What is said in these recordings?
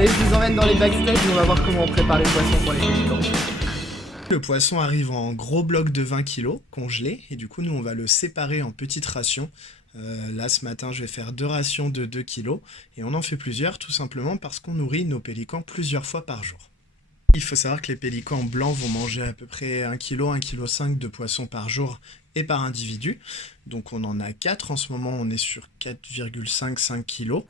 Allez, je vous emmène dans les backstage et on va voir comment on prépare les poissons pour les pélicans. Le poisson arrive en gros bloc de 20 kg congelé et du coup nous on va le séparer en petites rations. Là ce matin je vais faire 2 rations de 2 kg et on en fait plusieurs tout simplement parce qu'on nourrit nos pélicans plusieurs fois par jour. Il faut savoir que les pélicans blancs vont manger à peu près 1 kg, 1,5 kg de poisson par jour et par individu. Donc on en a 4 en ce moment, on est sur 4,5 kg.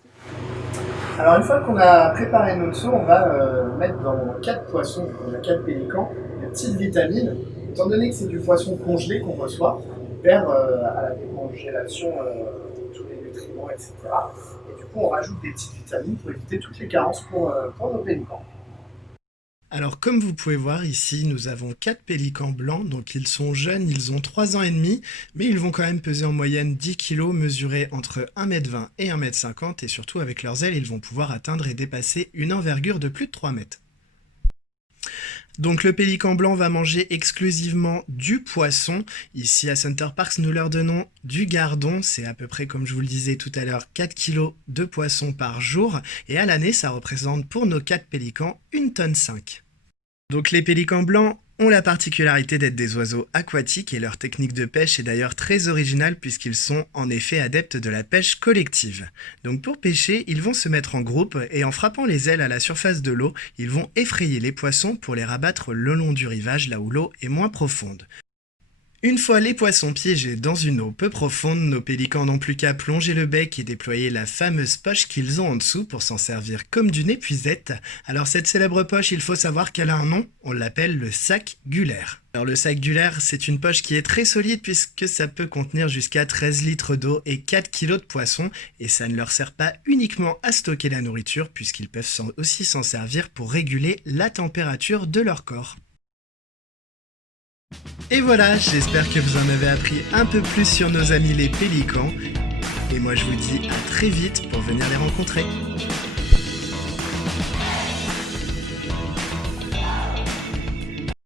Alors une fois qu'on a préparé notre seau, on va mettre dans 4 poissons, donc on a 4 pélicans, des petites vitamines. Étant donné que c'est du poisson congelé qu'on reçoit, on perd à la décongélation tous les nutriments, etc. Et du coup on rajoute des petites vitamines pour éviter toutes les carences pour nos pélicans. Alors comme vous pouvez voir ici, nous avons 4 pélicans blancs, donc ils sont jeunes, ils ont 3 ans et demi, mais ils vont quand même peser en moyenne 10 kg, mesurer entre 1,20 m et 1,50 m, et surtout avec leurs ailes, ils vont pouvoir atteindre et dépasser une envergure de plus de 3 mètres. Donc le pélican blanc va manger exclusivement du poisson. Ici à Center Parcs, nous leur donnons du gardon. C'est à peu près, comme je vous le disais tout à l'heure, 4 kg de poisson par jour. Et à l'année, ça représente pour nos 4 pélicans 1,5 tonne. Donc les pélicans blancs ont la particularité d'être des oiseaux aquatiques et leur technique de pêche est d'ailleurs très originale puisqu'ils sont en effet adeptes de la pêche collective. Donc pour pêcher, ils vont se mettre en groupe et en frappant les ailes à la surface de l'eau, ils vont effrayer les poissons pour les rabattre le long du rivage là où l'eau est moins profonde. Une fois les poissons piégés dans une eau peu profonde, nos pélicans n'ont plus qu'à plonger le bec et déployer la fameuse poche qu'ils ont en dessous pour s'en servir comme d'une épuisette. Alors cette célèbre poche, il faut savoir qu'elle a un nom, on l'appelle le sac gulaire. Alors le sac gulaire, c'est une poche qui est très solide puisque ça peut contenir jusqu'à 13 litres d'eau et 4 kg de poisson et ça ne leur sert pas uniquement à stocker la nourriture puisqu'ils peuvent aussi s'en servir pour réguler la température de leur corps. Et voilà, j'espère que vous en avez appris un peu plus sur nos amis les pélicans. Et moi je vous dis à très vite pour venir les rencontrer.